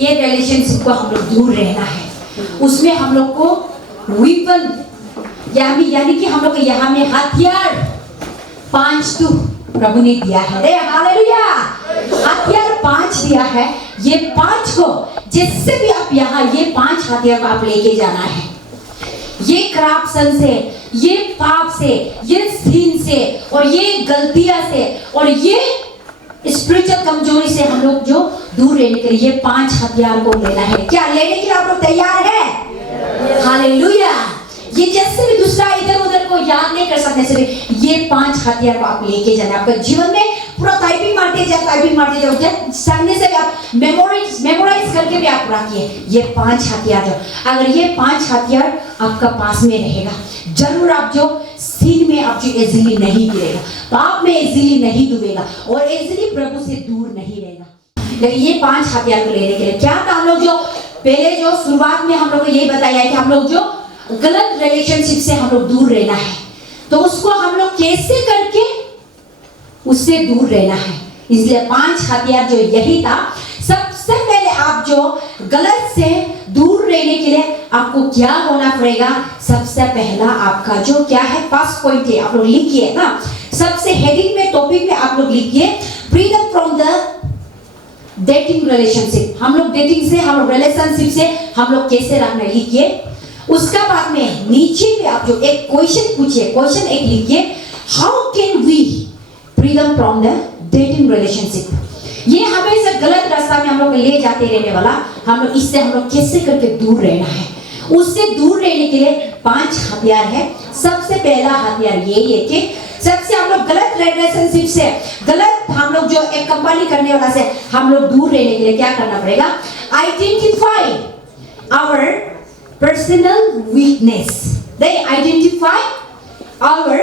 ये रिलेशनशिप को हम लोग दूर रहना है। उसमें हम लोग को वीपन यानी कि हम लोग को यहाँ में हथियार 5 तो प्रभु ने दिया है। हालेलुया। हथियार 5 दिया है। ये 5 को जिससे भी आप यहाँ ये 5 हथियार को आप लेके जाना है। ये करप्शन से, ये पाप से, ये sin से और ये गलतियां से और ये स्पिरिचुअल कमजोरी से हम लोग जो दूर रहने के लिए ये 5 हथियार को लेना है। क्या लेने के लिए आप लोग तैयार हैं? हालेलुया। ये जैसे भी दूसरा इधर उधर को याद नहीं कर सकते, सिर्फ ये 5 हथियार को आप लेके जाना। आपका जीवन में पूरा टाइपिंग मारते जाओ सामने से भी आप मेमोराइज करके भी आप रखिए। ये 5 हथियार जो अगर ये 5 हथियार आपका पास में रहेगा, जरूर आप जो सीन में आप जो इजीली नहीं गिरेगा, पाप में इजीली नहीं डूबेगा और इजीली प्रभु से दूर नहीं रहेगा। लेकिन ये 5 हथियार को लेने के लिए क्या था, हम लोग जो पहले जो शुरुआत में हम लोग को यही बताया है कि हम लोग जो गलत रिलेशनशिप से हम लोग दूर रहना है, तो उसको हम लोग कैसे करके उससे दूर रहना है। इसलिए 5 हथियार जो यही था। सबसे पहले आप जो गलत से दूर रहने के लिए आपको क्या होना पड़ेगा, सबसे पहला आपका जो क्या है फर्स्ट पॉइंट है, आप लोग लिखिए ना। सबसे हेडिंग में टॉपिक में आप लोग लिखिए freedom from the dating relationship. हम लोग डेटिंग से, हम लोग रिलेशनशिप से हम लोग कैसे रहना, लिखिए। उसका बाद में नीचे पे आप जो एक क्वेश्चन पूछिए, क्वेश्चन एक लिखिए, how can we freedom from the dating relationship. ये हमेशा गलत रास्ता में हम लोग ले जाते रहने वाला, हम लोग इससे हम लोग कैसे करके दूर रहना है। उससे दूर रहने के लिए 5 हथियार है। सबसे पहला हथियार ये है कि सबसे हम लोग गलत रिलेशनशिप से, गलत हम लोग जो एक कंपनी करने वाला से हम लोग दूर रहने के लिए क्या करना पड़ेगा, identify our personal weakness. They identify our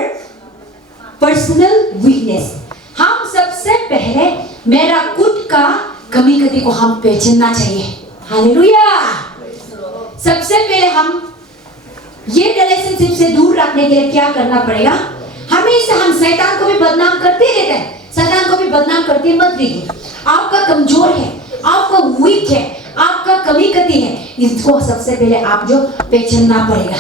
personal weakness. हम सबसे पहले मेरा खुद का कमी कभी को हम पहचानना चाहिए। हालेलुया। सबसे पहले हम ये रिलेशनशिप से दूर रखने के लिए क्या करना पड़ेगा, हमेशा हम शैतान को भी बदनाम करते रहते हैं। शैतान को भी बदनाम करते मत रहिए। आपका कमजोर है, आपका वीक है, आपका कमी कती है, इसको सबसे पहले आप जो पहचानना पड़ेगा।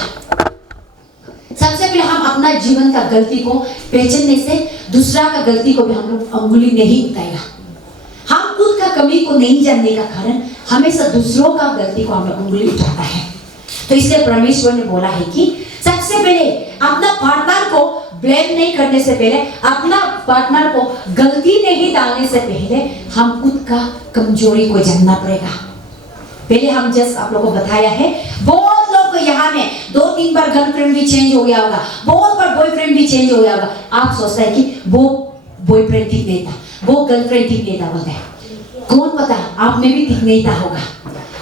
सबसे पहले हम अपना जीवन का गलती को पहचानने से दूसरा का गलती को भी हम लोग अंगुली नहीं उठाएगा। हम खुद का कमी को नहीं जानने का कारण हमेशा दूसरों का गलती को हम लोग अंगुली उठाता है। तो इसलिए परमेश्वर ने बोला है कि सबसे पहले अपना पार्टनर को ब्लेम नहीं करने से पहले, अपना पार्टनर को गलती नहीं डालने से पहले हम खुद का कमजोरी को जानना पड़ेगा। पहले हम जस्ट आप लोगों को बताया है, बहुत लोग को यहाँ में 2-3 बार गर्लफ्रेंड भी चेंज हो गया होगा, बहुत बार बॉयफ्रेंड भी चेंज हो गया होगा। आप सोचते हैं कि वो बॉयफ्रेंड ठीक नहीं था, वो गर्लफ्रेंड ठीक नहीं था, बोलते हैं। कौन पता आप में भी ठीक नहीं था होगा,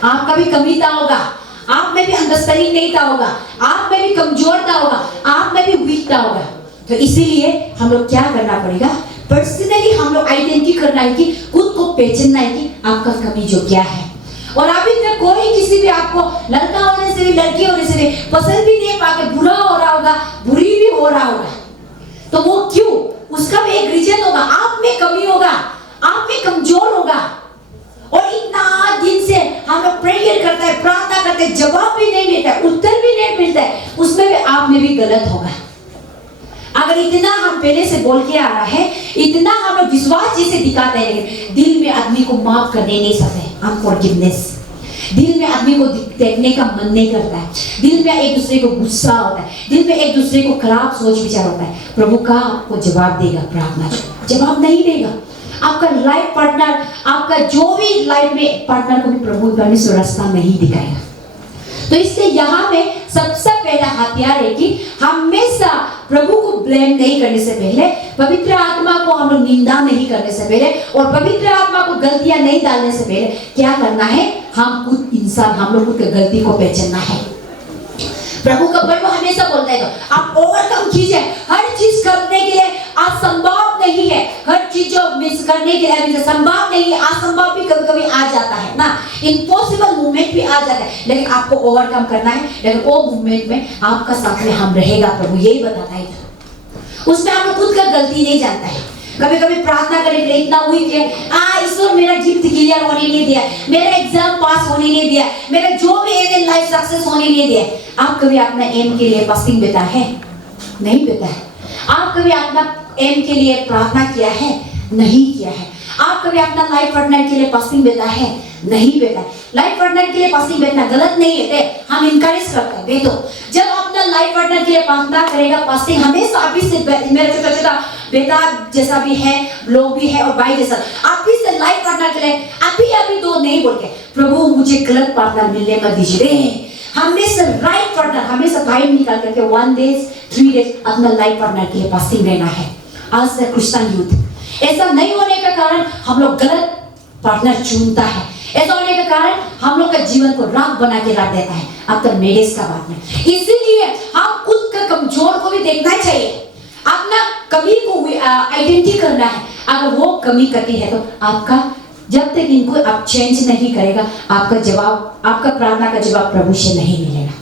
आपका भी कमी था होगा, आप में भी अंडरस्टैंडिंग नहीं था होगा, आप में भी कमजोर था होगा, आप में भी वीक था होगा। तो इसीलिए हम लोग क्या करना पड़ेगा, पर्सनली हम लोग आइडेंटिटी करना है कि खुद को पहचानना है कि आपका कमी जो क्या है। और अभी तक कोई किसी भी आपको लड़का होने से भी लड़की होने से भी पसंद भी नहीं पाके बुरा हो रहा होगा, बुरी भी हो रहा होगा, तो वो क्यों, उसका भी एक रीजन होगा, आप में कमी होगा, आप में कमजोर होगा। और इतना दिन से हम लोग प्रेयर करते हैं, प्रार्थना करते हैं, जवाब भी नहीं मिलता है, उत्तर भी नहीं मिलता है, उसमें भी आप में भी गलत होगा। अगर इतना हम पहले से बोल के आ रहा है, इतना हम लोग विश्वास जैसे दिखाते हैं, दिल में आदमी को माफ करने नहीं सकते, अनफॉरगिवनेस। दिल में आदमी को देखने का मन नहीं करता है, दिल में एक दूसरे को गुस्सा होता है, दिल में एक दूसरे को खराब सोच विचार होता है। प्रभु का आपको जवाब देगा, प्रार्थना जवाब नहीं देगा। आपका लाइफ पार्टनर, आपका जो भी लाइफ में पार्टनर को भी प्रभु परमेश्वर रास्ता नहीं दिखाएगा। तो इसलिए यहाँ में सबसे पहला हथियार है कि हमेशा प्रभु को ब्लेम नहीं करने से पहले, पवित्र आत्मा को हम लोग निंदा नहीं करने से पहले और पवित्र आत्मा को गलतियां नहीं डालने से पहले क्या करना है, हम खुद इंसान, हम लोग खुद की गलती को पहचानना है। प्रभु का वचन हमेशा बोलता है आप ओवरकम कीजिए। हर चीज करने के लिए असंभव नहीं है, हर चीज जो मिस करने के लिए संभव नहीं है, असंभव भी कभी कभी आ जाता है ना, इम्पॉसिबल मूवमेंट भी आ जाता है, लेकिन आपको ओवरकम करना है। लेकिन वो मूवमेंट में आपका साथ में हम रहेगा, प्रभु यही बताता है। उसमें आप खुद का गलती नहीं जानता है। कभी कभी प्रार्थना करने के लिए इतना वीक है, ईश्वर मेरा गिफ्ट क्लियर होने नहीं दिया, मेरा एग्जाम पास होने नहीं दिया, मेरा जो भी एम इन लाइफ सक्सेस होने नहीं दिया। आप कभी अपना एम के लिए फास्टिंग बिता है? नहीं बिता है। आप कभी अपना एम के लिए प्रार्थना किया है? नहीं किया है। आप कभी अपना लाइफ पार्टनर के लिए फास्टिंग बिता है? नहीं बेटा। लाइफ पार्टनर के लिए फास्टिंग बैठना गलत नहीं है, हम इनकरेज करते हैं। बेटो जब अपना लाइफ पार्टनर के लिए प्रार्थना करेगा, फास्टिंग हमेशा आप ही से, मेरा छोटा छोटा बेटा जैसा भी है, लोग भी है और भाई जैसा, आप ही से लाइफ पार्टनर के लिए अभी दो नहीं बोल के, प्रभु मुझे गलत पार्टनर मिलने मत दीजिए। हमेशा राइट पार्टनर, हमेशा टाइम निकाल करके 1 day 3 days अपना लाइफ पार्टनर के लिए फास्टिंग रहना है। आज से क्रिश्चियन यूथ ऐसा नहीं होने का कारण हम लोग गलत पार्टनर चुनता है। ऐसा होने के कारण हम लोग का जीवन को राग बना के रख देता है। अब तो मेरेज का बात नहीं, इसीलिए हम खुद का कमजोर को भी देखना चाहिए, अपना कमी को आइडेंटिटी करना है। अगर वो कमी करती है तो आपका, जब तक इनको आप चेंज नहीं करेगा, आपका जवाब, आपका प्रार्थना का जवाब प्रभु से नहीं मिलेगा।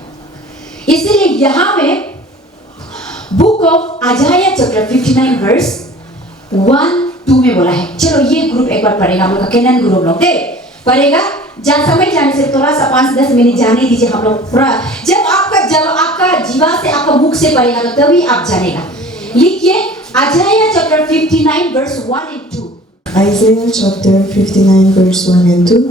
इसीलिए यहाँ में book of Isaiah chapter 59 verse 1-2 में बोला है। चलो ये ग्रुप एक बार पढ़ेगा, हम लोग का कैनन ग्रुप लोग दे पढ़ेगा। जहाँ समय जाने से थोड़ा सा 5-10 मिनट जाने दीजिए हम लोग पूरा। जब आपका जीवा से, आपका मुख से पढ़ेगा तो तभी आप जानेगा। लिखिए आइजाया chapter 59 verse 1 and 2। Isaiah chapter 59 verse 1 and 2.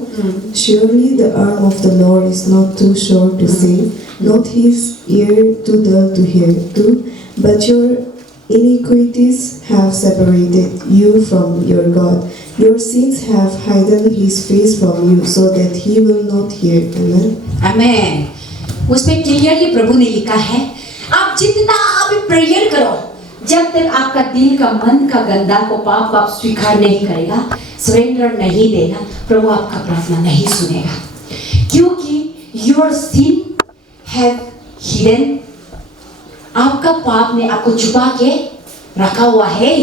Surely the arm of the Lord is not too short to save, not his ear too dull to hear too, but your iniquities have separated you from your God. Your sins have hidden his face from you so that he will not hear. Amen. Amen. उसमें clearly प्रभु ने लिखा है, आप जितना आप prayer करो, जब तक आपका दिल का, मन का गंदा को पाप आप स्वीकार नहीं करेगा, सरेंडर नहीं देगा, प्रभु आपका प्रार्थना नहीं सुनेगा। क्योंकि your sin have hidden, आपका पाप ने आपको छुपा के रखा हुआ है।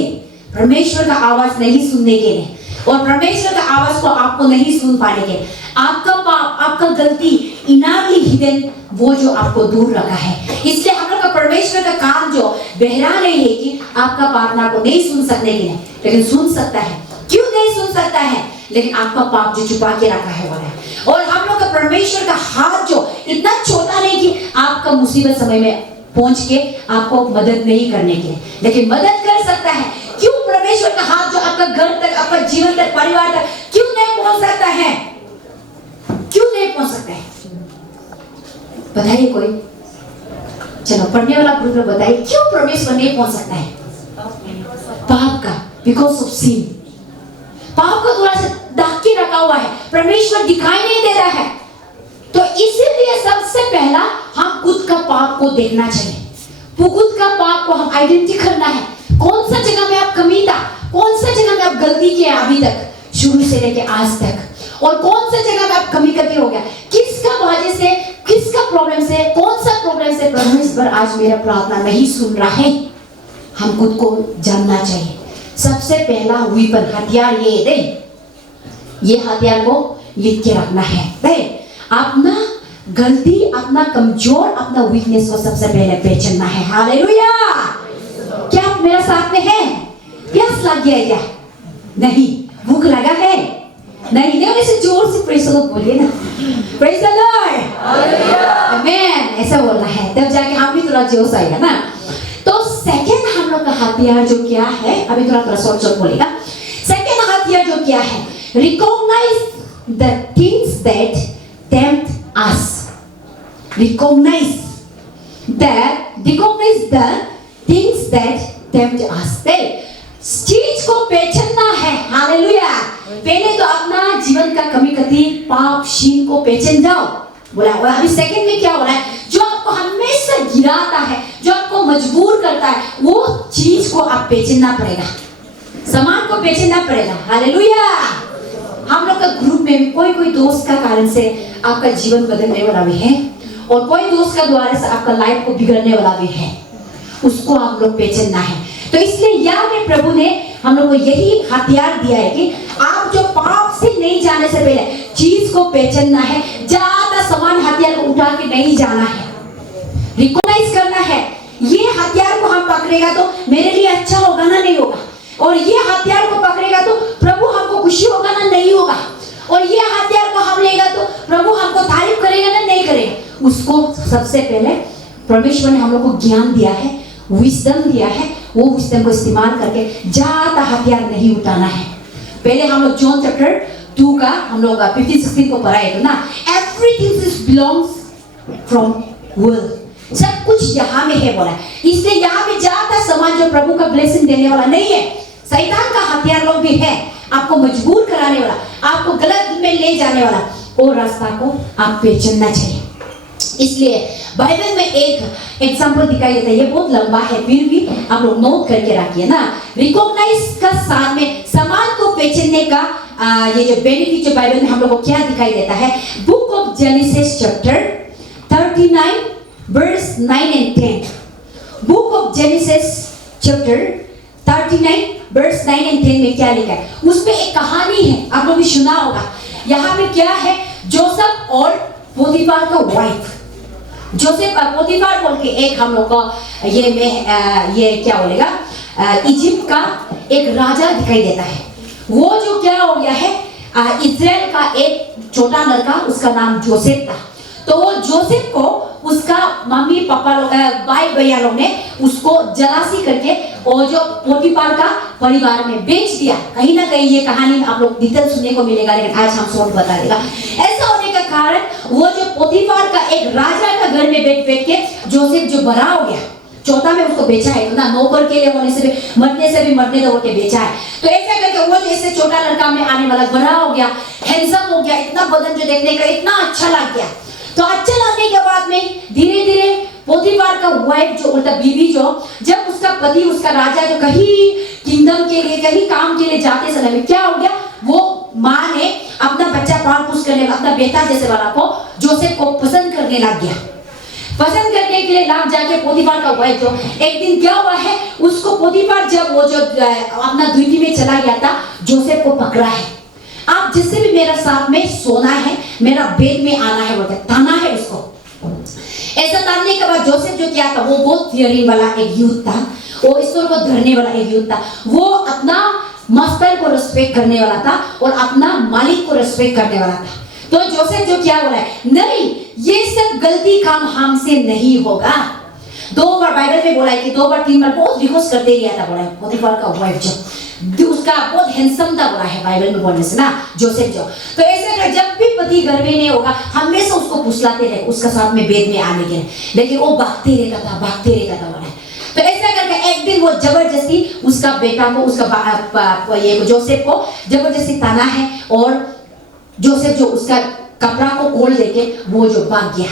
परमेश्वर का आवाज नहीं सुनने के लिए, और परमेश्वर का आवाज को आपको नहीं सुन पाने के, आपका पाप, आपका गलती इनरली हिडन, वो जो आपको दूर रखा है। इसलिए हम लोग का परमेश्वर का काम जो बहरा नहीं है कि आपका प्रार्थना को नहीं सुन सकने के लिए, लेकिन सुन सकता है। क्यों नहीं सुन सकता है? लेकिन आपका पाप जो छुपा के रखा है वाला है। और हम लोग का परमेश्वर का हाथ जो इतना छोटा नहीं कि आपका मुसीबत समय में पहुंच के आपको मदद नहीं करने के, लेकिन मदद कर सकता है। क्यों परमेश्वर का हाथ जो आपका घर तक, आपका जीवन तक, परिवार तक क्यों नहीं पहुंच सकता है? क्यों नहीं पहुंच सकता है? बताइए कोई, चलो पढ़ने वाला ग्रुप में बताइए, क्यों परमेश्वर नहीं पहुंच सकता है? पाप का, बिकॉज ऑफ सिन। पाप को थोड़ा सा ढक के रखा हुआ है, परमेश्वर दिखाई नहीं दे रहा है। तो इसीलिए सबसे पहला हम खुद का पाप को देखना चाहिए। वो खुद का पाप को हम आइडेंटिटी करना है। कौन सा जगह में आप कमी था, कौन सा जगह में आप गलती किए अभी तक, शुरू से लेके आज तक, और कौन सा जगह में आप कमी करके हो गया, किसका वजह से, किसका प्रॉब्लम से, कौन सा प्रॉब्लम से परमेश्वर आज मेरा प्रार्थना नहीं सुन रहा है, हम खुद को जानना चाहिए। सबसे पहला वेपन, हथियार ये दे, ये हथियार को लिख के रखना है। दे अपना गलती, अपना कमजोर, अपना वीकनेस को सबसे पहले पहचानना है। हालेलुया। क्या आप मेरा साथ में हैं? प्यास लग गया क्या? नहीं। भूख लगा है? नहीं। नहीं, ऐसे जोर से प्रेज द लॉर्ड बोलिए ना, प्रेज द लॉर्ड, हालेलुया, आमेन, ऐसा बोलना है, तब जाके हम भी थोड़ा जोश आएगा ना। तो सेकंड हम लोग का हथियार जो क्या है, अभी थोड़ा शॉर्ट बोलेगा। सेकंड हथियार जो क्या है, recognize the things that tempt us. Recognize the things that tempt us. चीज को पहचानना है। हालेलुया। पहले तो अपना जीवन का कमी कती, पाप, शीन को पहचान जाओ बोला। और अभी सेकंड में क्या हो रहा है, जो आपको हमेशा गिराता है, जो आपको मजबूर करता है, वो चीज को आप पहचानना पड़ेगा, सामान को पहचानना पड़ेगा। हालेलुया। हम लोग का ग्रुप में कोई दोस्त का कारण से आपका जीवन बदलने वाला भी है, और कोई दोस्त का द्वारा से आपका लाइफ को बिगड़ने वाला भी है, उसको आप लोग पहचानना है। तो इसलिए यहाँ में प्रभु ने हम लोग को यही हथियार दिया है कि आप जो पाप से नहीं जाने से पहले चीज को पहचानना है, ज्यादा समान हथियार को उठा के नहीं जाना है, रिकॉग्नाइज करना है। ये हथियार को हम पकड़ेगा तो मेरे लिए अच्छा होगा ना, नहीं होगा, और ये हथियार को पकड़ेगा तो प्रभु हमको खुशी होगा ना नहीं होगा, और ये हथियार को हम लेगा तो प्रभु हमको तारीफ करेगा ना नहीं करेगा। उसको सबसे पहले परमेश्वर ने हम लोग को ज्ञान दिया है, विजडम दिया है, वो विजडम को इस्तेमाल करके ज्यादा हथियार नहीं उठाना है। पहले हम लोग जॉन चैप्टर 2 का हम लोग 15-16 को पढ़ाए थे ना, एवरीथिंग बिलोंग्स फ्रॉम वर्ल्ड, सब कुछ यहाँ में है बोला, इसलिए यहाँ में ज्यादा सामान जो प्रभु का ब्लेसिंग देने वाला नहीं है। शैतान का हथियार लोग भी है, आपको मजबूर कराने वाला, आपको गलत में ले जाने वाला, वो रास्ता को आप पहचानना चाहिए। इसलिए बाइबल में एक एग्जाम्पल दिखाई देता है, ये बहुत लंबा है फिर भी आप लोग नोट करके रखिए ना। रिकॉग्नाइज का साथ में समान को पहचानने का ये जो बेनिफिट जो बाइबल में हम लोग को क्या दिखाई देता है, book of Genesis chapter 39 verse 9 and 10। Book of Genesis chapter 39 verse 9 and 10 में क्या लिखा है, उसमें एक कहानी है, आप लोग भी सुना होगा। यहाँ में क्या है, जोसेफ और पोतीफार का वाइफ, जोसेफ पोतीफार बोल के एक हम लोग का ये क्या बोलेगा, इजिप्ट का एक राजा दिखाई देता है। वो जो क्या हो गया है, इजराइल का एक छोटा लड़का, उसका नाम जोसेफ था। तो वो जोसेफ को उसका मम्मी पापा लोग, भाई भैया लोग ने उसको जलासी करके और जो पोतीफार का परिवार में बेच दिया। कहीं ना कहीं ये कहानी में आप लोग डिटेल सुनने को मिलेगा, लेकिन आज हम शॉर्ट बता देगा। ऐसा होने का कारण वो जो पोतीफार का एक राजा का घर में बैठ के जोसेफ जो बड़ा हो गया, चौथा में उसको बेचा है, तो ना नौकर के लिए होने से भी मरने दो के बेचा है। तो ऐसा करके वो जैसे छोटा लड़का में आने वाला बड़ा हो गया, हैंडसम हो गया, इतना बदन जो देखने का इतना अच्छा लग गया। तो अच्छा लगने के बाद में धीरे धीरे पोतीफार का वाइफ जो उल्टा बीवी जो, जब उसका पति उसका राजा जो कहीं किंगडम के लिए कहीं काम के लिए जाते समय में क्या हो गया, वो माँ ने अपना बच्चा पाल पोस करने, अपना बेटा जैसे वाला को जोसेफ को पसंद करने लग गया। पसंद करने के लिए लग जाके पोतीफार का वाइफ जो, एक दिन क्या हुआ है, उसको पोतीफार जब वो जो अपना ड्यूटी में चला गया था, जोसेफ को पकड़ा है। आप जिससे भी मेरा साथ में सोना है, मेरा बेड में आना है, बोलते ताना है उसको। ऐसा तानने के बाद जोसेफ जो क्या था, वो बहुत फियरिंग वाला एक यूथ था, वो ईश्वर को धरने वाला एक यूथ था। वो अपना मास्टर को रिस्पेक्ट करने वाला था और अपना मालिक को रिस्पेक्ट करने वाला था। तो जोसेफ जो क्या बोला है, नहीं ये सब गलती काम हमसे नहीं होगा। 2 बार बाइबल में बोला है कि 2 बार 3 बार बहुत रिक्वेस्ट करते रहा था, बोला है पोतीफार का वाइफ जो उसका बहुत हैंडसम था, बोला है बाइबल में बोलने से ना जोसेफ जो। तो ऐसे जब भी पति घर में नहीं होगा, हमेशा उसको फुसलाते रहे उसका साथ में बेड में आने के, लेकिन वो भागते रहता था बोला है। तो ऐसा करके एक दिन वो जबरदस्ती उसका बेटा को, उसका ये जोसेफ को जबरदस्ती ताना है, और जोसेफ जो उसका कपड़ा को खोल देके वो जो भाग गया।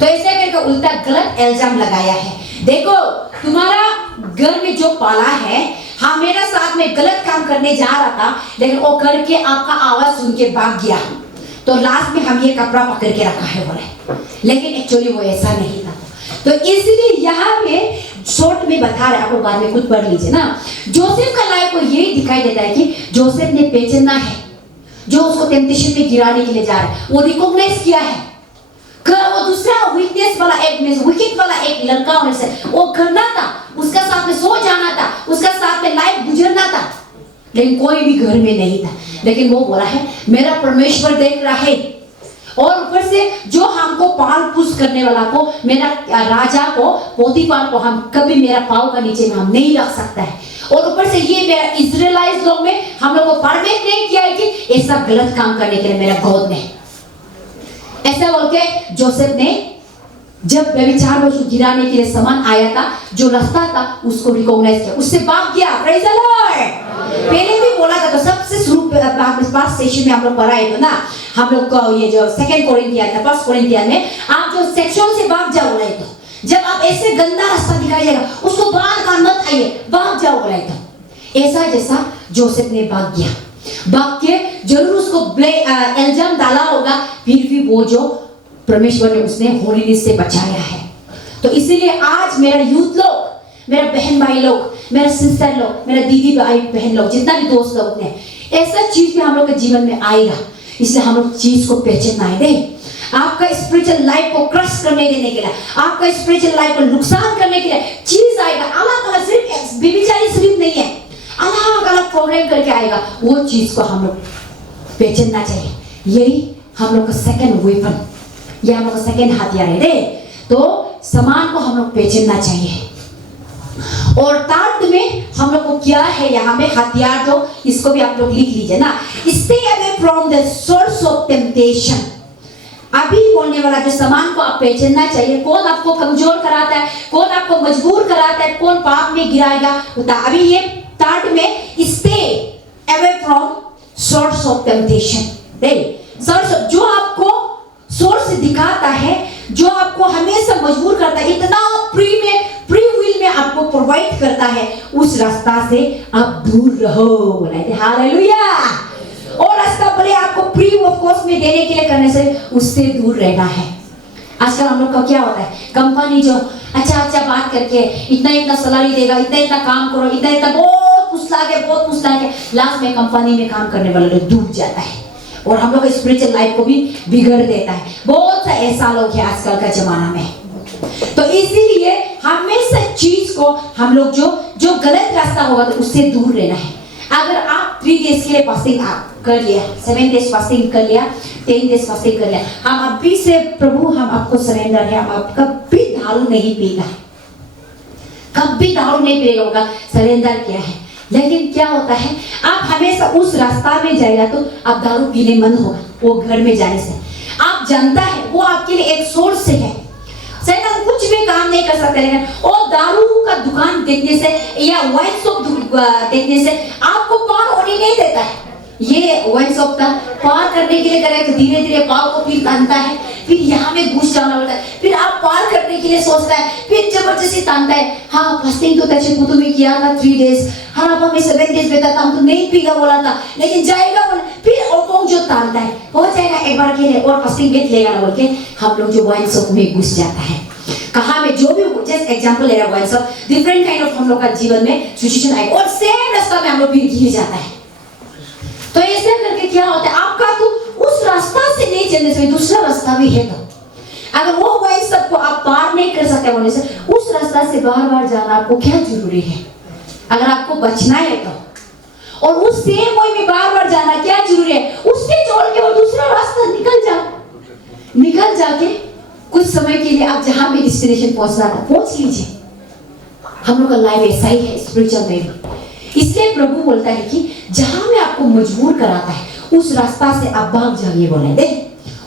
तो ऐसे करके उल्टा गलत इल्जाम लगाया है, देखो तुम्हारा घर में जो पाला है, हाँ मेरा साथ में गलत काम करने जा रहा था, लेकिन वो करके आपका आवाज सुन के भाग गया, तो लास्ट में हम ये कपड़ा पकड़ के रखा है बोले, लेकिन एक्चुअली वो ऐसा नहीं था। तो इसलिए यहाँ पे शॉर्ट में बता रहे, आप लोग बाद में खुद पढ़ लीजिए ना। जोसेफ का लाइफ को यही दिखाई देता है कि जोसेफ ने पहचाना है जो उसको टेम्पटेशन में गिराने के लिए जा रहा है, वो रिकॉग्नाइज किया है। वो दूसरा वीकनेस वाला एक विकेट वाला एक लड़का होने से वो करना था, उसका साथ में सो जाना था, उसका साथ में लाइफ गुजरना था, लेकिन कोई भी घर में नहीं था। लेकिन वो बोला है मेरा परमेश्वर देख रहा है, और ऊपर से जो हमको पाल पूछ करने वाला को, मेरा राजा को, पोतीफार को हम कभी मेरा पाँव का नीचे में हम नहीं रख सकता है। और ऊपर से ये मेरा इजराइलाइज लोग में हम लोग को परमिट नहीं किया है कि ऐसा गलत काम करने के लिए मेरा गॉड ने। ऐसा बोल के जोसेफ ने जब व्यभिचार में उसको गिराने के लिए सामान आया था, जो रास्ता था उसको रिकॉग्नाइज किया, उससे भाग गया। Praise the Lord. पहले भी बोला था, तो सबसे शुरू पास सेशन में हम लोग पढ़ाए थे ना, हम लोग को ये जो 2 कोरिन्थियन था, 1 कोरिन्थियन में आप जो सेक्शन से भाग जाओ बोला तो, जब आप ऐसे गंदा रास्ता दिखाई जाएगा उसको बार मत आइए, भाग जाओ बोला तो। ऐसा जैसा जोसेफ ने भाग गया, भाग के जरूर उसको इल्जाम डाला होगा, फिर भी वो जो परमेश्वर ने उसने होलीनेस से बचाया है। तो इसीलिए आज मेरा यूथ लोग, मेरा बहन भाई लोग, मेरा सिस्टर लोग, मेरा दीदी भाई बहन लोग, जितना भी दोस्त लोग ने, ऐसा चीज भी हम लोग के जीवन में आएगा, इसलिए हम लोग चीज को पहचानना है। आपका स्पिरिचुअल लाइफ को क्रश करने देने के लिए, आपका स्पिरिचुअल लाइफ को नुकसान करने के लिए चीज आएगा। अलग अलग सिर्फ व्यभिचारी सिर्फ नहीं है, अलग अलग प्रोग्राम करके आएगा, वो चीज को हम लोग पहचानना चाहिए। यही हम लोग का सेकंड वेपन, ये हम लोग का सेकंड हथियार है। तो सामान को हम लोग पहचानना चाहिए। और थर्ड में हम लोग को क्या है यहाँ में हथियार, जो इसको भी आप लोग लिख लीजिए ना, stay away from the source of temptation. अभी बोलने वाला जो सामान को आप पहचानना चाहिए, कौन आपको कमजोर कराता है, कौन आपको मजबूर कराता है, कौन पाप में गिराएगा। अभी ये थर्ड में stay away from source of temptation. Source जो आपको सोर्स दिखाता है, जो आपको हमेशा मजबूर करता है, इतना फ्री विल में आपको प्रोवाइड करता है, उस रास्ता से आप दूर रहो। हालेलुया। और रास्ता भले आपको फ्री ऑफ कॉस्ट में देने के लिए करने से, उससे दूर रहना है। आजकल हम लोग का क्या होता है, कंपनी जो अच्छा बात करके इतना सैलरी देगा, इतना काम करो, इतना बहुत पुछला के लास्ट में कंपनी में काम करने वाले लोग डूब जाता है और हम लोग स्पिरिचुअल लाइफ को भी बिगड़ देता है। बहुत सा ऐसा लोग है आजकल का जमाना में। तो इसीलिए हमेशा चीज को हम लोग जो गलत रास्ता होगा तो उससे दूर रहना है। अगर आप 3 डेज के लिए फास्टिंग कर लिया, 7 डेज फास्टिंग कर लिया, 10 डेज फास्टिंग कर लिया, हम अभी से प्रभु हम आपको सरेंडर है, हम आप कभी दारू नहीं पीना, कभी दारू नहीं पिएगा होगा, सरेंडर किया है। लेकिन क्या होता है, आप हमेशा उस रास्ता में जाएगा तो आप दारू पीने मन होगा। वो घर में जाने से आप जानता है वो आपके लिए एक सोर्स से है, शैतान कुछ भी काम नहीं कर सकते। लेकिन वो दारू का दुकान देखने से या वाइन शॉप देखने से आपको पार होने नहीं देता है। ये वाइन शॉप का पार करने के लिए करे तो धीरे धीरे पाव को फिर तानता है, फिर यहाँ में घुस जाना पड़ता है, फिर आप पार करने के लिए सोचता है, फिर जबरदस्ती तानता है। हाँ फास्टिंग तो तचे पुतु में किया था 3 डेज, हाँ अब हमें 7 डेज बताता हम तो नहीं पीगा बोला था, लेकिन जाएगा बोला, फिर और जो तानता है हो जाएगा एक बार के लिए और फास्टिंग बेच लेगा ना बोल के हम लोग जो वाइन शॉप में घुस जाता है। कहाँ में जो भी जस्ट एग्जाम्पल ले रहा wine shop, different kind of हम लोग का जीवन में सिचुएशन आएगा और सेम रास्ता में हम लोग फिर गिर जाता है। तो ऐसे करके क्या होता है, आपका तो उस रास्ता से नहीं चलने से दूसरा रास्ता भी है। तो अगर वो वाइन शॉप को आप पार नहीं कर सकते बोलने से, उस रास्ता से बार-बार जाना आपको क्या जरूरी है? अगर आपको बचना है तो, और उस सेम वे में बार-बार जाना क्या जरूरी है? उसके छोड़ के और दूसरा रास्ता निकल जाके कुछ समय के लिए आप जहां भी डेस्टिनेशन पहुंचना था पहुंच लीजिए। हम लोग का लाइफ ऐसा ही है स्पिरिचुअल में भी। इसलिए प्रभु बोलता है कि जहां में आपको मजबूर कराता है उस रास्ता से आप भाग जाइए। बोले दे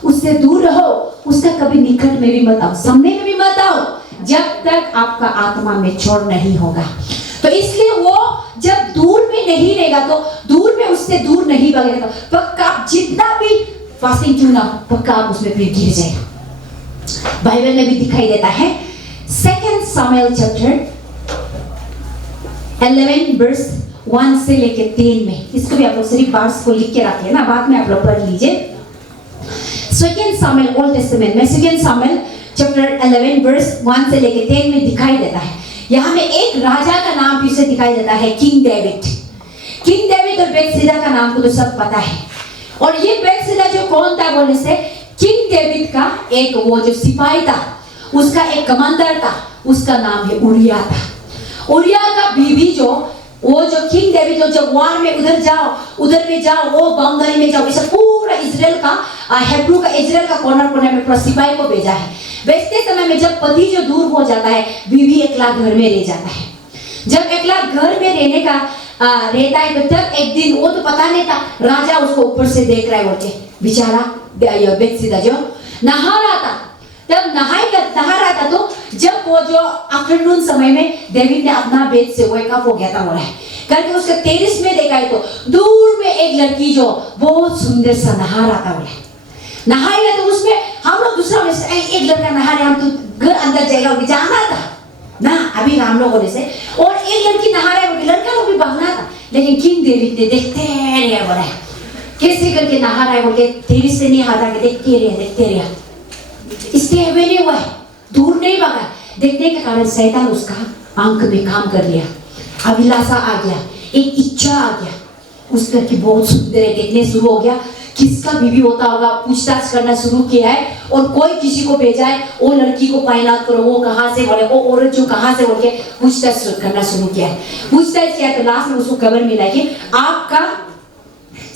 उससे दूर रहो, उसका कभी निकट में भी मत आओ, सामने में भी मत आओ, जब तक आपका आत्मा मैच्योर नहीं होगा। तो इसलिए वो जब दूर में नहीं रहेगा तो दूर में उससे दूर नहीं भागेगा तो पक्का आप जितना भी फास्टिंग क्यों ना पक्का आप उसमें फिर गिर जाएगा। बाइबल में भी दिखाई देता है 2 सामुएल चैप्टर 11 वर्स 1 से लेके 3 में, इसको भी आप लोग सिर्फ वर्स को लिख के रख लेना, बाद में आप लोग पढ़ लीजिए। 2 सामुएल ओल्ड टेस्टामेंट में 2 सामुएल चैप्टर 11 वर्स 1 से लेके 10 में दिखाई देता है। यहाँ में एक राजा का नाम फिर से दिखाई देता है, किंग डेविड। किंग डेविड और बेतशेबा का नाम को तो सब पता है। और ये बेतशेबा जो कौन था बोलने से, किंग डेविड का एक वो जो सिपाही था, उसका एक कमांडर था, उसका नाम है उरिया था। उरिया का बीवी जो वो जो किंग डेविड जब वार में उधर में जाओ वो बाउंड्री में जाओ, इसे पूरा इजराइल का हेब्रू का इजराइल का कोने में पूरा सिपाही को भेजा है। भेजते समय में जब पति जो दूर हो जाता है, बीवी अकेला घर में रह जाता है। जब अकेला घर में रहने का रहता है तो तब एक दिन वो तो पता नहीं था, राजा उसको ऊपर से देख रहा है बोल के, बेचारा बेतशेबा जो नहा रहा था, तब नहा रहा था तो जब वो जो आफ्टरनून समय में डेविड ने अपना बेड से वेकअप हो गया था बोला है करके उसके टेरेस में देखा है तो दूर में एक लड़की जो बहुत सुंदर सा नहा रहा था बोले, नहाएगा तो उसमें हम लोग दूसरा एक लड़का नहा रहे, हम तो घर अंदर जाएगा जाना था ना अभी हम लोग होने से, और एक लड़की नहा रहे बोले, लड़का लोग भी भागना था, लेकिन किंग डेविड ने देखते रहे बोला है कैसे करके नहा रहा है बोल के, टेरेस से नहीं हटा के देखते रहे इसलिए हमें नहीं हुआ है, दूर नहीं भागा। देखने के कारण शैतान उसका आंख में काम कर लिया, अभिलाषा आ गया, एक इच्छा आ गया उसका कि बहुत सुंदर है, देखने शुरू हो गया किसका बीवी होता होगा, पूछताछ करना शुरू किया है और कोई किसी को भेजा है, वो लड़की को तैनात करो, वो कहाँ से बोले, वो औरत जो कहाँ से बोल के पूछताछ करना शुरू किया है। पूछताछ किया तो लास्ट में उसको खबर मिला कि आपका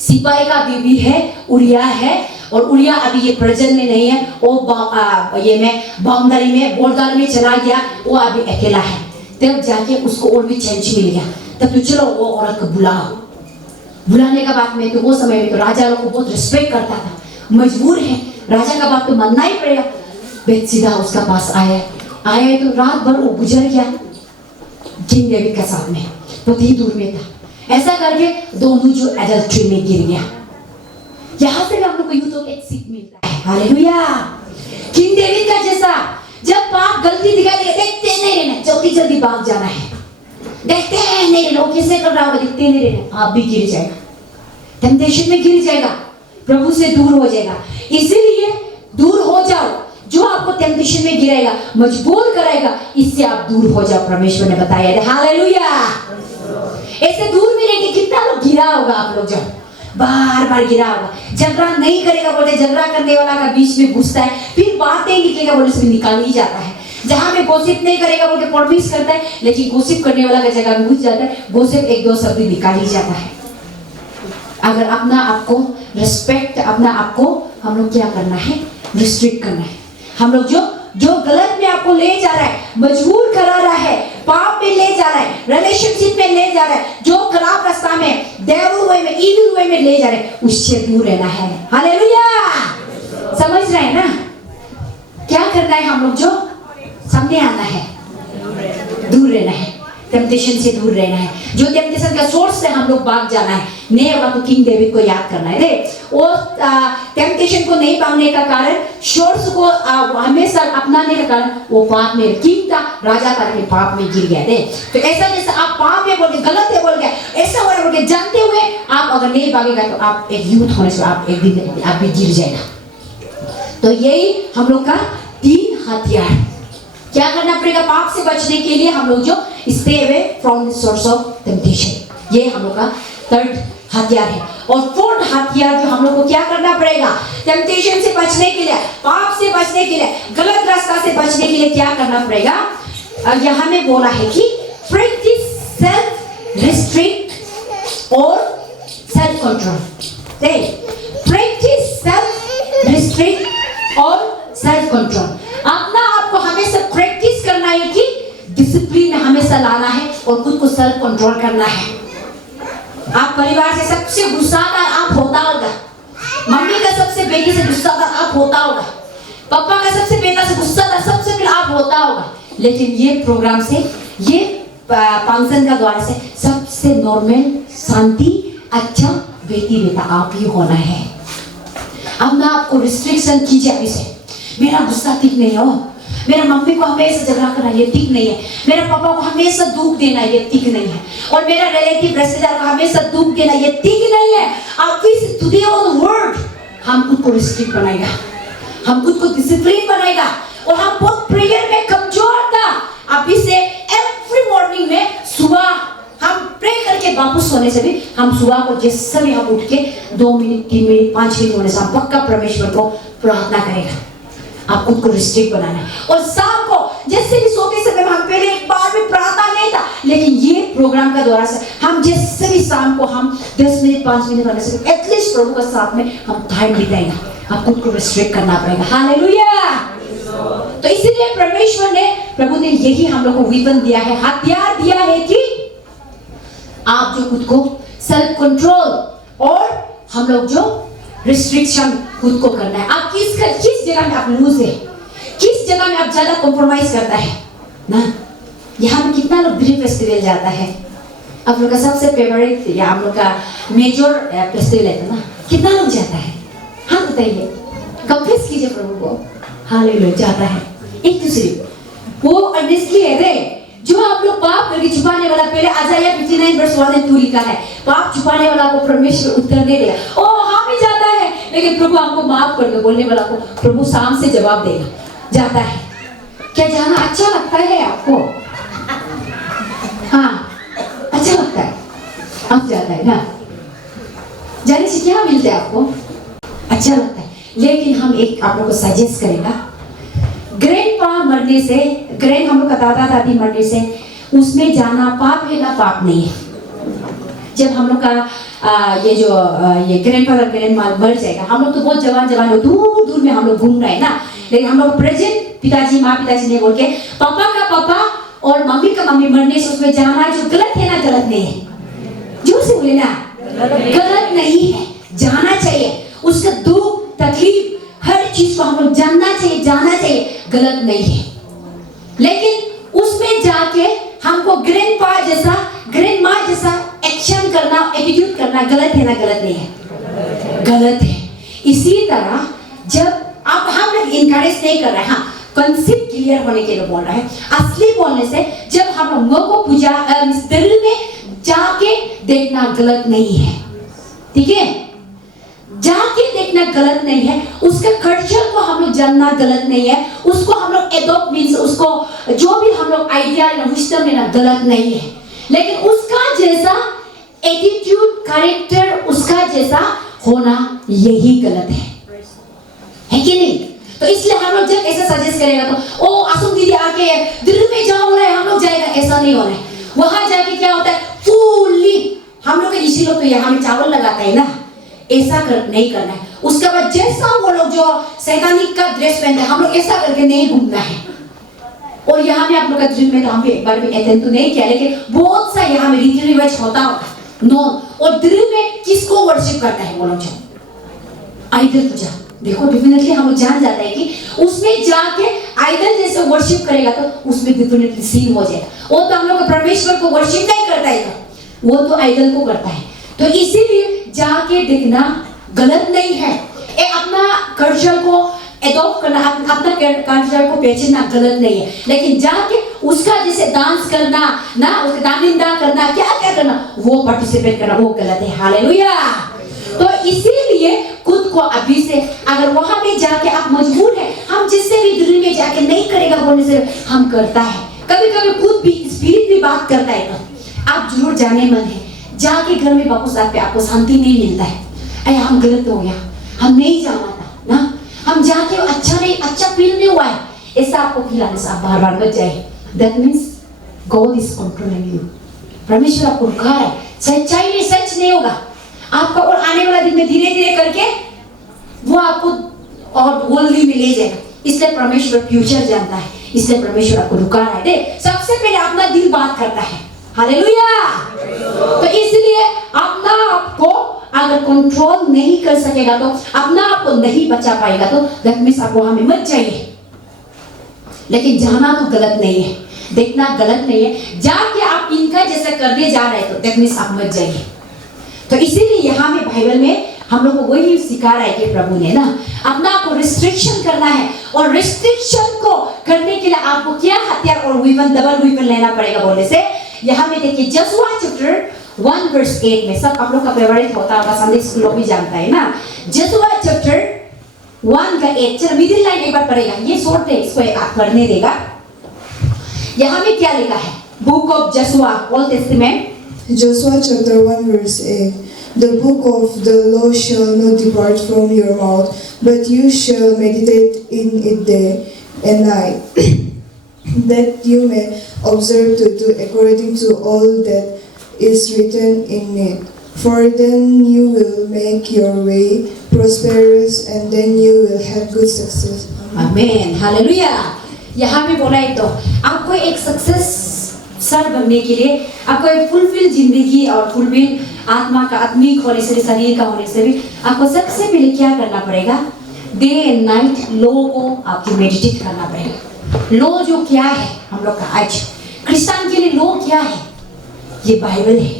सिपाही का बीवी है, उरिया है, और उरिया अभी ये प्रेजेंट में नहीं है, वो ये में बाउंड्री में बोर्डर में चला गया, वो अभी अकेला है। तब जाके उसको और भी चेंज मिल गया। तब तो चलो वो औरत को बुलाओ। बुलाने का बात में तो वो समय में तो राजा लोग को बहुत रिस्पेक्ट करता था, मजबूर है, राजा का बात तो मानना ही पड़ेगा। बेट सीधा उसका पास आया तो रात भर वो गुजर गया किंग डेविड के साथ में, बहुत ही दूर में था। ऐसा करके दोनों जो एडल्ट्री में गिर गया। यहाँ से भी हम लोग को यूथ एक सीख मिलता है। हालेलुया। किंग डेविड का जैसा जब पाप गलती दिखाई दे, देखते नहीं रहना, जल्दी जल्दी भाग जाना है। देखते हैं नहीं लोग कैसे कर रहा होगा, देखते नहीं रहना, आप भी गिर जाएगा, टेम्पटेशन में गिर जाएगा, प्रभु से दूर हो जाएगा। इसीलिए दूर हो जाओ, जो आपको टेम्पटेशन में गिराएगा, मजबूर कराएगा, इससे आप दूर हो जाओ। परमेश्वर ने बताया है। हालेलुया। ऐसे दूर में रहेंगे, कितना लोग गिरा होगा आप लोग, जब बार बार गिरा होगा। झगड़ा नहीं करेगा बोलते, झगड़ा करने वाला का बीच में घुसता है, फिर बात नहीं निकलेगा बोले उसमें निकाल ही जाता है। जहां में गोसिप नहीं करेगा बोल के प्रॉमिस करता है, लेकिन गोसिप करने वाला का जगह में घुस जाता है, गोसिप एक दो शब्द निकाल ही जाता है। अगर अपना आपको रिस्पेक्ट, अपना आपको हम लोग क्या करना है, रिस्ट्रिक्ट करना है। हम लोग जो गलत में आपको ले जा रहा है, मजबूर करा रहा है, पाप में ले जा रहा है, रिलेशनशिप में ले जा रहा है, जो खराब रास्ता में, डेविल वे में, इविल वे में ले जा रहे हैं, उससे दूर रहना है। हालेलुया। समझ रहे हैं ना? क्या करना है हम लोग, जो सामने आना है, दूर रहना है, टेम्पटेशन से दूर रहना है। जो टेम्पटेशन का सोर्स से हम लोग भाग जाना है, नहीं होगा तो किंग डेविड को याद करना है। वो टेम्पटेशन को नहीं पाने का कारण, सोर्स को हमेशा अपनाने का कारण, वो पाप में, किंग था, राजा था, पाप में गिर गया। तो ऐसा जैसे आप पाप में बोल के, गलत है बोल के, ऐसा हो रहा बोल के जानते हुए आप अगर नहीं भागेगा तो आप एक यूथ होने से आप एक दिन आप भी गिर जाएगा। तो यही हम लोग का 3 हथियार। क्या करना पड़ेगा पाप से बचने के लिए? हम लोग जो stay away from the source of temptation, ये हम लोग का 3rd हथियार है। और 4th हथियार जो हम लोग को क्या करना पड़ेगा, टेम्पटेशन से बचने के लिए, पाप से बचने के लिए, गलत रास्ता से बचने के लिए क्या करना पड़ेगा? यहाँ में बोला है कि प्रैक्टिस सेल्फ रिस्ट्रिक्ट और self control. Practice self restrict और सेल्फ कंट्रोल। अपना आपको हमेशा प्रैक्टिस करना है कि डिसिप्लिन में हमेशा लाना है और खुद को सेल्फ कंट्रोल करना है। आप परिवार से सबसे गुस्सादार आप होता होगा, मम्मी का सबसे बेटी से गुस्सादार आप होता होगा, पापा का सबसे बेटा से गुस्सादार सबसे पहले आप होता होगा। लेकिन ये प्रोग्राम से, ये फंक्शन का द्वारा से सबसे नॉर्मल, शांति, अच्छा बेटी बेटा आप ही होना है। अब ना आपको रिस्ट्रिक्शन कीजिए अभी से, मेरा गुस्सा ठीक नहीं हो, मेरा मम्मी को हमेशा झगड़ा करना ये ठीक नहीं है, मेरे पापा को हमेशा दुख देना ये ठीक नहीं है, और मेरा रिलेटिव रिश्तेदार को हमेशा दुख देना ये ठीक नहीं है। अब इस टुडे ऑन वर्ड हम खुद को रिस्ट्रिक्ट बनाएगा, हम खुद को डिसिप्लिन बनाएगा। और हम बहुत प्रेयर में कमजोर था, अभी से एवरी मॉर्निंग में सुबह हम प्रे करके वापस सोने से भी हम सुबह को जैसे भी हम उठ के 2 मिनट 3 मिनट 5 मिनट होने से हम पक्का परमेश्वर को प्रार्थना करेगा। आप खुद को रिस्ट्रिक्ट बनाना है। और शाम को जैसे भी सोते समय हम पहले एक बार भी प्रार्थना नहीं था, लेकिन ये प्रोग्राम का द्वारा से हम जैसे भी शाम को हम 10 मिनट 5 मिनट होने से एटलीस्ट प्रभु के साथ में हम टाइम बिताएगा। आप खुद को रिस्ट्रिक्ट करना पड़ेगा। हालेलुया। तो इसीलिए परमेश्वर ने, प्रभु ने यही हम लोग को वेपन दिया है, हथियार दिया है कि आप जो खुद को सेल्फ कंट्रोल और हम लोग जो रिस्ट्रिक्शन खुद को करना है। आप किस जगह में आप लूज है, किस जगह में आप ज्यादा कॉम्प्रोमाइज करता है ना। यहाँ पे कितना लोग ड्रीम फेस्टिवल जाता है, आप लोग का सबसे फेवरेट या आप लोग का मेजर फेस्टिवल है ना, कितना लोग जाता है? हाँ बताइए, कंफेस कीजिए प्रभु को। हालेलुया। जाता है एक दूसरे वो ऑनेस्टली है रे। जो आप लोग पाप करके छुपाने वाला, पहले आजाया 59 वर्ष 1 और 2 लिखा है, पाप छुपाने वाला को परमेश्वर उत्तर दे देगा। ओ हाँ भी जाता है, लेकिन प्रभु हमको माफ कर दो बोलने वाला को प्रभु शाम से जवाब देगा। जाता है। क्या जाना अच्छा लगता है आपको? हाँ अच्छा लगता है, अब जाता है ना। जाने से क्या मिलता है आपको? अच्छा लगता है। लेकिन हम एक आप लोग को सजेस्ट करेगा, ग्रैंडपा मरने से, हम लोग का दादा दादी मरने से उसमें जाना पाप है ना पाप नहीं है? जब हम लोग का ये ग्रैंडफादर ग्रैंडमा मर जाएगा, हम लोग तो बहुत जवान हो, दूर दूर में हम लोग घूम रहे हैं ना, लेकिन हम लोग प्रेजेंट पिताजी माँ पिताजी ने बोल के पापा का पापा और मम्मी का मम्मी मरने से उसमें जाना जो गलत है ना, गलत नहीं है? जोर से बोले ना, गलत नहीं है, जाना चाहिए। उसका दुख तकलीफ हर चीज को हम लोग जानना चाहिए, जाना चाहिए, गलत नहीं है। लेकिन उसमें जाके हमको ग्रैंडपा जैसा ग्रैंडमा जैसा एक्शन करना, एटीट्यूड करना गलत है ना, गलत नहीं है? गलत है। इसी तरह जब अब हम लोग इनकरेज नहीं कर रहे हैं, हाँ कंसेप्ट क्लियर होने के लिए बोल रहे हैं। असली बोलने से जब हम लोगों को पूजा दिल में जाके देखना गलत नहीं है, ठीक है? जाके देखना गलत नहीं है, उसके कल्चर को हम लोग जानना गलत नहीं है, उसको हम लोग एडॉप्ट मींस उसको जो भी हम लोग आइडिया या विजडम लेना गलत नहीं है। लेकिन उसका जैसा एटीट्यूड, कैरेक्टर उसका जैसा होना यही गलत है कि नहीं? तो इसलिए हम लोग जब ऐसा सजेस्ट करेगा तो ओ आसुम दीदी आके दिल्ली में जाओ बोला है हम लोग जाएगा, ऐसा नहीं होना है। वहां जाके क्या होता है, फुल्ली हम लोग इसी लोग तो यहाँ में चावल लगाता है ना, ऐसा नहीं करना है। उसके बाद जैसा वो लोग जो सैनिक का ड्रेस पहनते हैं, हम लोग ऐसा करके नहीं घूमना है। और यहाँ में आप लोग का ड्रीम में तो हम भी एक बार भी अटेंड तो नहीं किया, लेकिन बहुत सा यहाँ में रीति रिवाज होता होगा नो। और ड्रीम में किसको वर्शिप करता है वो लोग? जो आइडल पूजा, देखो डेफिनेटली हम लोग जान जाता है कि उसमें जाके आइडल जैसे वर्शिप करेगा तो उसमें डेफिनेटली सीन हो जाएगा। वो तो हम लोग परमेश्वर को वर्शिप नहीं करता है, वो तो आइडल को करता है। तो इसीलिए जाके देखना गलत नहीं है। अपना कल्चर को एडॉप्ट करना, अपना कल्चर को पहचानना गलत नहीं है, लेकिन जाके उसका जैसे डांस करना ना, उसका दानिंदा करना, क्या क्या करना, वो पार्टिसिपेट करना वो गलत है। हालेलुया। तो इसीलिए खुद को अभी से अगर वहां पे जाके आप मजबूर है, हम जिससे भी दिल में जाके नहीं करेगा बोलने से हम करता है, कभी कभी खुद भी स्पिरिट भी बात करता है। तो आप जरूर जाने मन है, जाके घर में वापस आके आपको शांति नहीं मिलता है, अरे हम गलत हो गया, हम नहीं जाना था ना, हम जाके अच्छा फील नहीं हुआ है, ऐसा आपको फील आने से आप बार बार मत जाए। That means God is controlling you, परमेश्वर आपको रुका है। सच्चाई में सच नहीं होगा आपका, और आने वाला दिन में धीरे धीरे करके वो आपको और वर्ल्ड में ले जाएगा। इसलिए परमेश्वर फ्यूचर जानता है, इसलिए परमेश्वर आपको रुका है। देख सबसे पहले अपना दिल बात करता है। हालेलुया। तो इसलिए अपना आपको अगर कंट्रोल नहीं कर सकेगा तो अपना आपको नहीं बचा पाएगा, तो दैट मींस आप वहां में मत जाइए। लेकिन जाना तो गलत नहीं है, देखना गलत नहीं है, जाके आप इनका जैसा करने जा रहे हैं तो दैट मींस आप मत जाइए। तो इसीलिए यहाँ में बाइबल में हम लोग को वही सिखा रहा है कि प्रभु ने ना अपना आपको रिस्ट्रिक्शन करना है, और रिस्ट्रिक्शन को करने के लिए आपको क्या हथियार और वीपन, डबल वीपन लेना पड़ेगा बोलने से यहाँ में देखिए जसुआ चैप्टर 1 वर्स 8 में, सब आप लोग का फेवरेट होता होगा, संडे स्कूल भी जानता है ना। जसुआ चैप्टर 1 का 8, चलो मिडिल लाइन एक बार पढ़ेगा, ये शॉर्ट है, इसको आप पढ़ने देगा। यहाँ में क्या लिखा है, book of Joshua old testament, Joshua chapter 1 verse 8. The book of the law shall not depart from your mouth, but you shall meditate in it day and night, that you may observe to do according to all that is written in it. For then you will make your way prosperous, and then you will have good success. आमीन, hallelujah. यहाँ भी बोला है तो आपको एक success sir बनने के लिए, आपको एक फुलफिल जिंदगी और फुलफिल आत्मा का, आत्मिक होने से, शरीर का होने से भी आपको सबसे पहले क्या करना पड़ेगा, डे एंड नाइट लो को आपको मेडिटेट करना पड़ेगा। लो जो क्या है हम लोग का आज क्रिश्चियन के लिए लो क्या है, ये बाइबल है।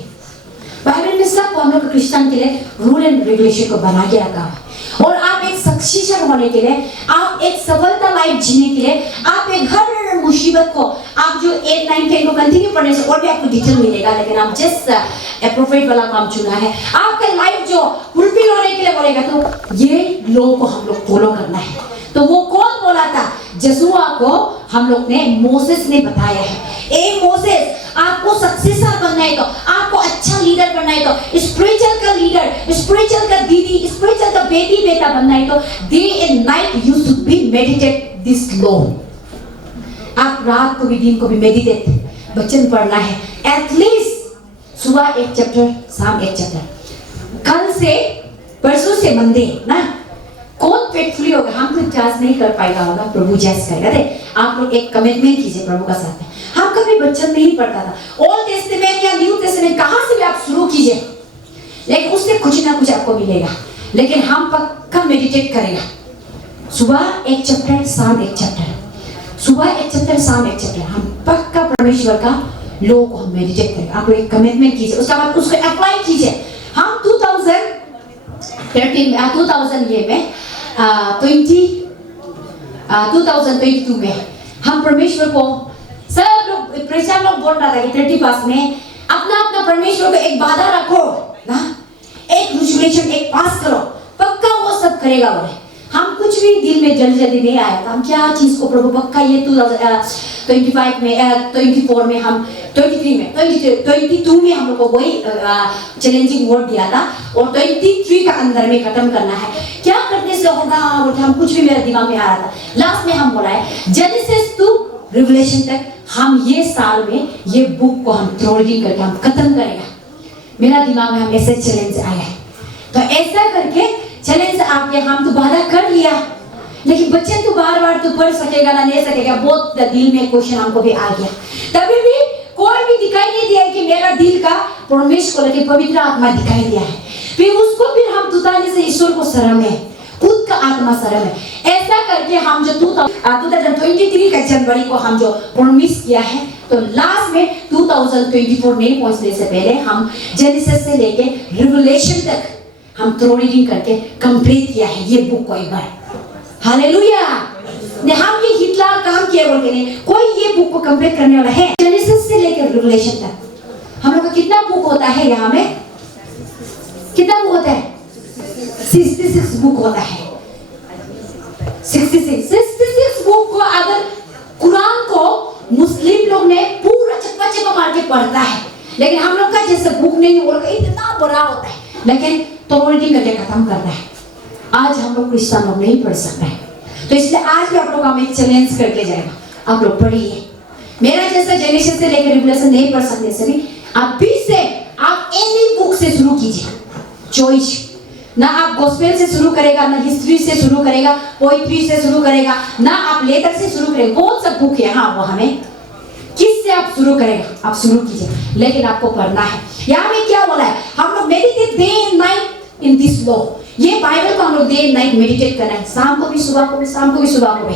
बाइबल में सब हम लोग क्रिश्चियन के लिए रूल एंड रेगुलेशन को बना के रखा है। और आप एक सक्सेसर होने के लिए, आप एक सफलता लाइफ जीने के लिए, आप एक हर मुसीबत को आप जो 8, 9, 10 को कंटिन्यू पढ़ने से और भी आपको डिटेल मिलेगा, लेकिन आप जिस अप्रोप्रिएट वाला काम चुना है, आपका लाइफ जो फुलफिल होने के लिए बोलेगा, तो ये लो को हम लोग फॉलो करना है। तो वो कौन बोला था, जसुआ को हम लोग ने, मोसेस ने बताया है। ए मोसेस, आपको सक्सेसर बनना है तो, आपको अच्छा लीडर बनना है तो, स्पिरिचुअल का लीडर, स्पिरिचुअल का दीदी, स्पिरिचुअल का बेटी बेटा बनना है तो day and night you should be meditate this law. आप रात को भी दिन को भी मेडिटेट वचन पढ़ना है, एटलीस्ट सुबह एक चैप्टर शाम एक चैप्टर। कल से परसों से मंडे ना कौन फेथफुली होगा, हम तो जज नहीं कर पाएगा होगा, प्रभु जज करेगा। दे आप लोग एक कमिटमेंट कीजिए प्रभु का साथ में। हम कभी वचन नहीं पढ़ता था, ओल्ड टेस्टामेंट या न्यू टेस्टामेंट कहां से भी आप शुरू कीजिए, लेकिन उससे कुछ ना कुछ आपको मिलेगा। लेकिन हम पक्का मेडिटेट करेगा, सुबह एक चैप्टर शाम एक चैप्टर, सुबह एक चैप्टर शाम एक चैप्टर। हम पक्का परमेश्वर का लॉ को हम मेडिटेट करेंगे। आप एक कमिटमेंट कीजिए, उसके बाद उसको अप्लाई कीजिए। हम 2013 ये में 2022 में हम परमेश्वर को सब लोग प्रेशर लोग बोल रहा था कि 31 में अपना अपना परमेश्वर को एक वादा रखो ना, एक रेजोल्यूशन एक पास करो, पक्का वो सब करेगा। बोले हम कुछ भी दिल में जल्दी नहीं आया था, हम क्या चीज को प्रभु पक्का ये 2025 में 24 में हम 23 में 22 में हम लोग को वही चैलेंजिंग वर्ड दिया था और 23 का अंदर में खत्म करना है। क्या करने से होगा हम कुछ भी मेरे दिमाग में आ रहा था। लास्ट में हम बोला है जेनेसिस टू रिवलेशन तक हम ये साल में ये बुक को हम थ्रोलिंग करके हम खत्म करेगा। मेरा दिमाग में हम ऐसे चैलेंज आया है, तो ऐसा करके चैलेंज आके हम तो वादा कर लिया, लेकिन बच्चे तो बार बार तो पढ़ सकेगा ना नहीं सकेगा, बहुत दिल में क्वेश्चन हमको भी आ गया। तभी भी कोई भी दिखाई नहीं दिया कि मेरा दिल का परमेश्वर को लेकर पवित्र आत्मा दिखाई दिया है। फिर उसको फिर हम तुताने से ईश्वर को शर्म है, खुद का आत्मा शर्म है। ऐसा करके हम जो 2023 का जनवरी को हम जो प्रॉमिस किया है, तो लास्ट में 2024 नहीं पहुंचने से पहले हम जेनेसिस से लेके रिवलेशन तक हम थ्रोलिंग करके कंप्लीट किया है ये बुक को एक बार। हालेलुया। हम ये हिटलर काम किया बोल के नहीं, कोई ये बुक को कंप्लीट करने वाला है। जेनेसिस से लेकर रिवलेशन तक हम लोग का कितना बुक होता है, यहाँ में कितना बुक होता है? 66 बुक होता है। 66 बुक को अगर कुरान को मुस्लिम लोग ने पूरा चप्पा चप्पा मार के पढ़ता है, लेकिन हम लोग का जैसे बुक नहीं होगा, इतना बड़ा होता है, लेकिन थ्रोलिंग करके खत्म करना है। आज हम लोग क्रिश्चियन लोग नहीं पढ़ सकते हैं, तो इसलिए आज भी आप लोग हमें एक चैलेंज करके जाएगा, आप लोग पढ़िए। मेरा जैसा जेनेसिस से लेकर रिवलेशन नहीं पढ़ सकते से भी अभी से आप एनी बुक से शुरू कीजिए, चॉइस ना आप गॉस्पेल से शुरू करेगा, ना हिस्ट्री से शुरू करेगा, पोइट्री से शुरू करेगा, ना आप लेटर से शुरू करेगा। बहुत सब बुक है हाँ, वो हमें किससे आप शुरू करेगा, आप शुरू कीजिए, लेकिन आपको पढ़ना है। यहाँ में क्या बोला है, हम लोग meditate day and night in this law. ये बाइबल को हम लोग डे एंड नाइट मेडिटेट करना है, शाम को भी सुबह को भी, शाम को भी सुबह को भी।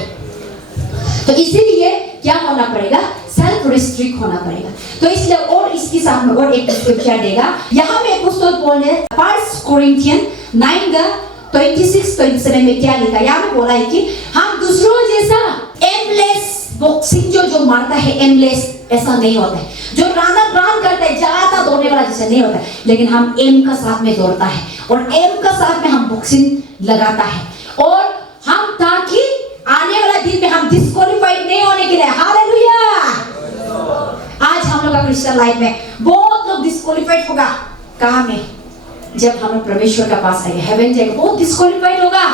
तो इसीलिए क्या होना पड़ेगा, सेल्फ रिस्ट्रिक्ट होना पड़ेगा। तो इसलिए और इसके साथ में और एक स्क्रिप्चर देगा। यहाँ में पुस्तक बोल रहे 1 कोरिंथियन 9:26-27 में क्या लिखा, यहाँ में बोला है कि हम दूसरों जैसा एमलेस बॉक्सिंग जो मारता है, एमलेस ऐसा नहीं होता है। जो रन करता है ज्यादा दौड़ने वाला जैसा नहीं होता है, लेकिन हम एम का साथ में दौड़ता है और एम का साथ में हम बॉक्सिंग लगाता है, और हम ताकि आने वाला दिन में हम डिस्क्वालीफाइड नहीं होने के लिए। हालेलुया। आज हम लोग का क्रिश्चियन लाइफ में बहुत लोग डिस्क्वालीफाइड होगा। कहाँ में? जब हम लोग परमेश्वर का पास आएंगे, हेवन जाएंगे, बहुत डिस्क्वालीफाइड होगा,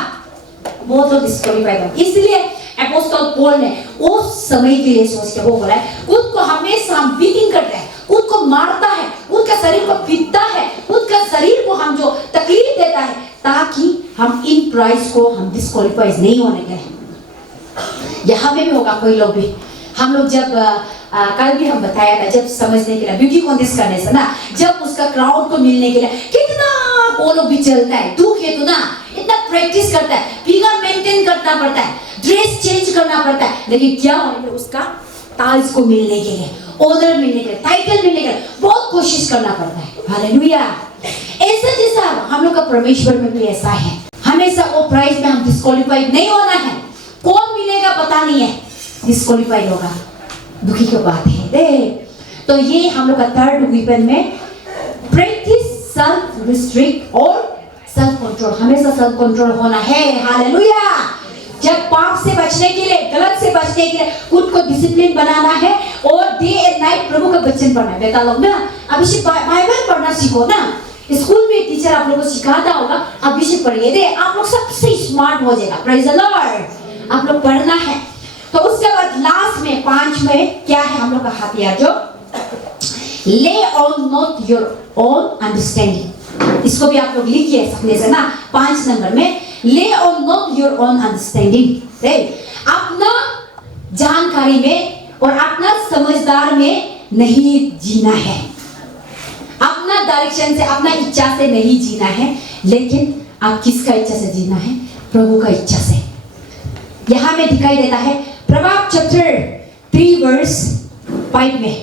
बहुत लोग डिस्क्वालीफाइड होगा। इसलिए अपोस्टल पॉल ने उस समय के लिए सोच के वो बोला है, खुद को हमेशा हम बीटिंग करते हैं, खुद को मारता है, खुद का शरीर को पीटता है, खुद का शरीर को हम जो तकलीफ देता है, ताकि हम इन प्राइस को हम डिस्क्वालीफाइड नहीं होने दें। यहाँ में भी होगा कोई लोग भी, हम लोग जब कल भी हम बताया था, जब समझने के लिए ब्यूटी कॉन्टेस्ट करने से ना, जब उसका क्राउड को मिलने के लिए कितना वो लोग भी चलता है, दुख है तो ना इतना प्रैक्टिस करता है, फिगर मेंटेन करना पड़ता है, ड्रेस चेंज करना पड़ता है, लेकिन क्या होने के उसका ताज को मिलने के लिए, ऑनर मिलने के लिए, टाइटल मिलने के लिए बहुत कोशिश करना पड़ता है। हालेलुया। ऐसा जैसा हम लोग का परमेश्वर में भी ऐसा है, हमेशा वो प्राइस में हम डिस्क्वालीफाइड नहीं होना है। कौन मिलेगा पता नहीं है, डिस्क्वालीफाइड होगा, दुखी की बात है। तो ये हम लोग का थर्ड वीपन में प्रैक्टिस सेल्फ रिस्ट्रिक्ट और सेल्फ कंट्रोल, हमेशा सेल्फ कंट्रोल होना है। हालेलुया। जब पाप से बचने के लिए, गलत से बचने के लिए खुद को डिसिप्लिन बनाना है और डे एंड नाइट प्रभु का वचन पढ़ना है। बेटा लोग ना अभी से बाइबल पढ़ना सीखो ना, स्कूल में टीचर आप लोगों को सिखाता होगा, आप विषय पढ़िए दे, आप लोग सबसे स्मार्ट हो जाएगा। Praise the Lord. आप लोग पढ़ना है। तो उसके बाद लास्ट में 5 में क्या है हम लोग का हथियार, जो ले on not your own understanding. इसको भी आप लोग लिखिए अपने से ना, 5 नंबर में ले on not your own understanding. अपना जानकारी में और अपना समझदार में नहीं जीना है, अपना डायरेक्शन से, अपना इच्छा से नहीं जीना है, लेकिन आप किसका इच्छा से जीना है? प्रभु का इच्छा से। यहां में दिखाई देता है प्रभाव चैप्टर 3 वर्स 5 में,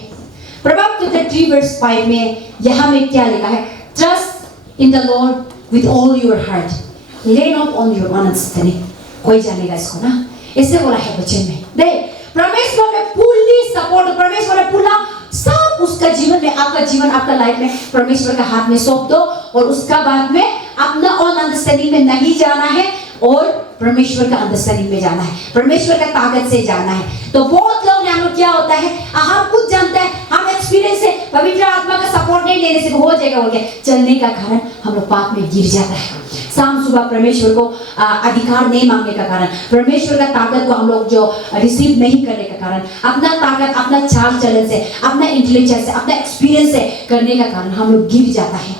प्रभाव चैप्टर 3 वर्स 5 में यहां में क्या लिखा है? Trust in the lord with all your heart, lean not on your own understanding. कोई जानेगा इसको ना, इससे बोला है वचन में। देख, परमेश्वर में फुल्ली सपोर्ट, परमेश्वर में पूरा सब उसका जीवन में, आपका जीवन, आपका लाइफ में परमेश्वर का हाथ में सौंप दो, और उसका बाद में अपना ऑन अंडरस्टैंडिंग में नहीं जाना है और परमेश्वर का अंडरस्टैंडिंग में जाना है, परमेश्वर का ताकत से जाना है। तो बहुत लोग हम लोग क्या होता है, हम खुद जानते हैं, हम एक्सपीरियंस से, पवित्र आत्मा का सपोर्ट नहीं लेने से हो जाएगा बोल के चलने का कारण हम लोग पाप में गिर जाता है। शाम सुबह परमेश्वर को अधिकार नहीं मांगने का कारण, परमेश्वर का ताकत को हम लोग जो रिसीव नहीं करने का कारण, अपना ताकत, अपना चाल चलन से, अपना इंटेलिजेंस से, अपना एक्सपीरियंस से करने का कारण हम लोग गिर जाता है।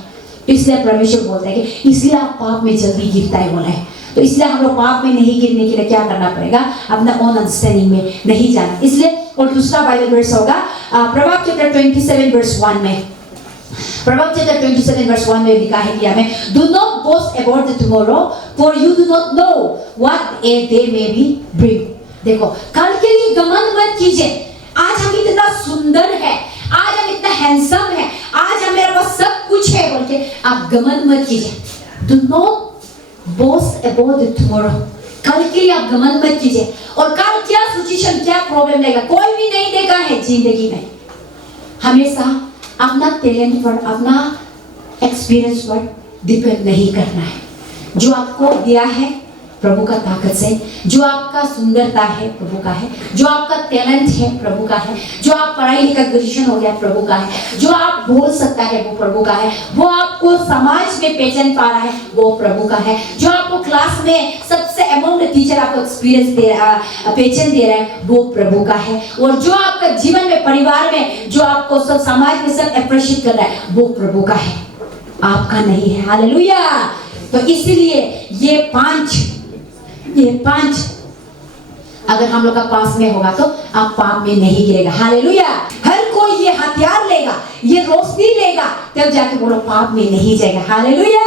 इसलिए परमेश्वर बोलता है कि इसलिए आप पाप में जल्दी गिरता है बोला है। तो इसलिए हम लोग पाप में नहीं गिरने के लिए क्या करना पड़ेगा? अपना ओन अंडरस्टैंडिंग में नहीं जाना। इसलिए और दूसरा बाइबल वर्स होगा प्रभाव चैप्टर 27 वर्स 1 में, प्रभाव चैप्टर 27 वर्स 1 में लिखा है कि हमें do not boast about the tomorrow for you do not know what a day may be bring. देखो, कल के लिए घमंड मत कीजिए। आज हम इतना सुंदर है, आज हम इतना हैंडसम है, आज हम मेरे पास सब कुछ है बोल के आप घमंड मत कीजिए। Do not boast about the tomorrow, कल के लिए आप घमंड मत कीजिए। और कल क्या सिचुएशन, क्या प्रॉब्लम रहेगा, कोई भी नहीं देखा है जिंदगी में। हमेशा अपना टैलेंट पर, अपना एक्सपीरियंस पर डिपेंड नहीं करना है। जो आपको दिया है प्रभु का ताकत से, जो आपका सुंदरता है प्रभु का है, जो आपका टैलेंट है प्रभु का है, जो आप पढ़ाई लिखा ग्रेजुएशन हो गया प्रभु का है, जो आप बोल सकता है वो प्रभु का है, वो आपको समाज में पहचान पा रहा है वो प्रभु का है, जो आपको क्लास में सबसे अमाउंट टीचर आपको एक्सपीरियंस दे रहा, पहचान दे रहा है वो प्रभु का है, और जो आपका जीवन में, परिवार में, जो आपको सब समाज में सब अप्रिशिएट कर रहा है वो प्रभु का है, आपका नहीं है। हालेलुया। तो इसीलिए ये पांच अगर हम लोग का पास में होगा तो आप पाप में नहीं गिरेगा। हालेलुया। हर कोई ये हथियार लेगा, ये रोशनी लेगा, तब जाके वो लोग पाप में नहीं जाएगा। हालेलुया।